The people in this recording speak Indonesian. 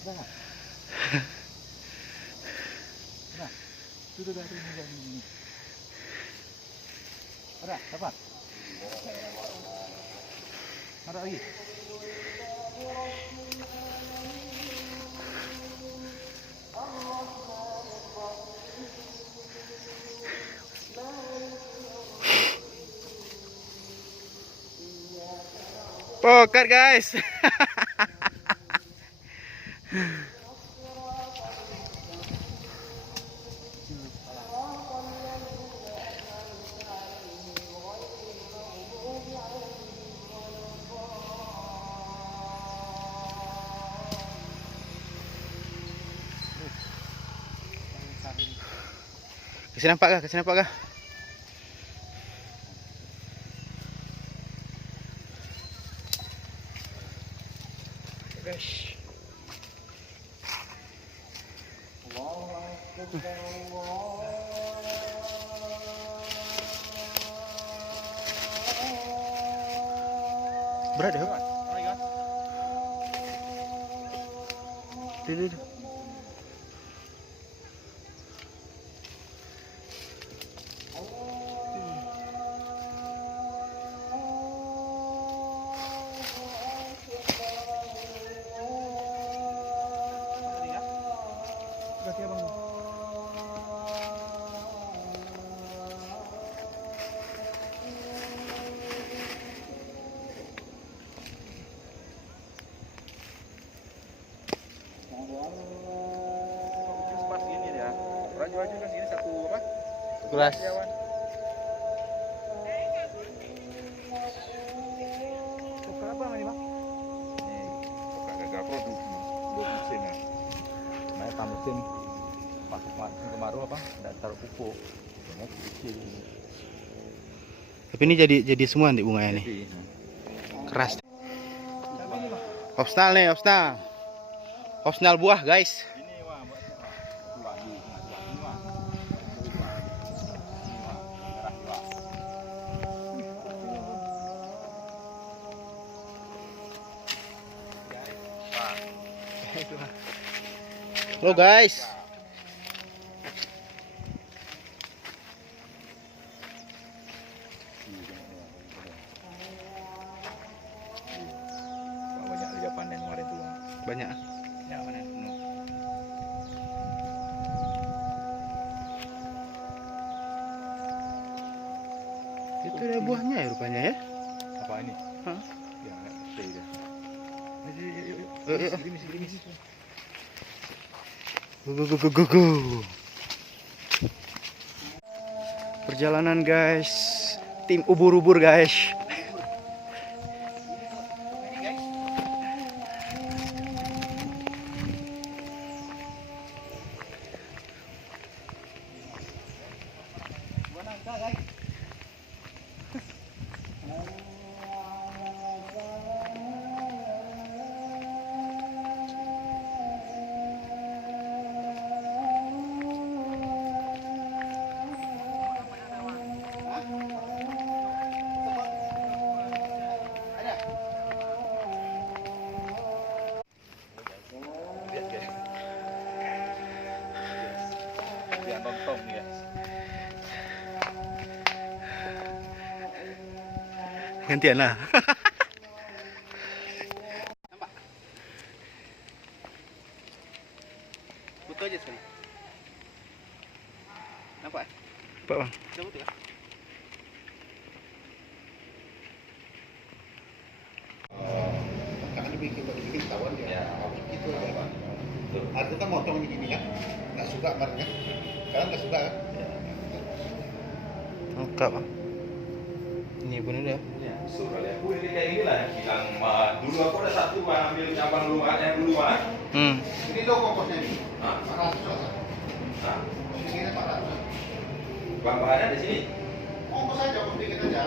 Udah nggak? Udah. Sudah ini. Ada, dapat. Ada lagi. Poker guys. Kasih nampak kah? Kasih nampak kah? Guys. Berat ya? Tuh. Kasih abang. Pas gini ya. Orang jual juga segini satu apa? Gelas. Tukar apa ini, Bang? Nih, buka gagal produk mesin ya. Naik tamusin masuk kemarau apa? Enggak taruh pupuk. Ini kecil. Tapi ini jadi semua nih bunganya nih. Keras. Opsnal nih, opsnal. Opsnal buah, guys. Ini wah buat siapa? Ini wah. Halo guys. Banyak dia panen kemarin tuh. Banyak. Ya panen penuh. Itu ada buahnya ya rupanya ya. Apa ini? Hah? Ya, oke dia. Yuk. Gerimis. Go. Perjalanan guys. Tim ubur-ubur guys. Dia nonton nih guys. Gantian lah. Foto aja sekali. Nampak? Nampak bang. Bisa foto ya? Jangan dibikin tawan ya. Gitu aja. Artinya kan motong gini kan. Enggak suka kemarin kan. Sekarang enggak suka kan? Lengkap bang. Ini pun ada. Ya, suruh kali aku ini kayak gini lah. Bilang dulu aku ada satu ambil cabang dulu yang dulu mah. Ini tuh komposnya ini. Hah? 400. Nah, Ini 400. bahan-bahannya di sini. Kompos aja, kompos dikit aja.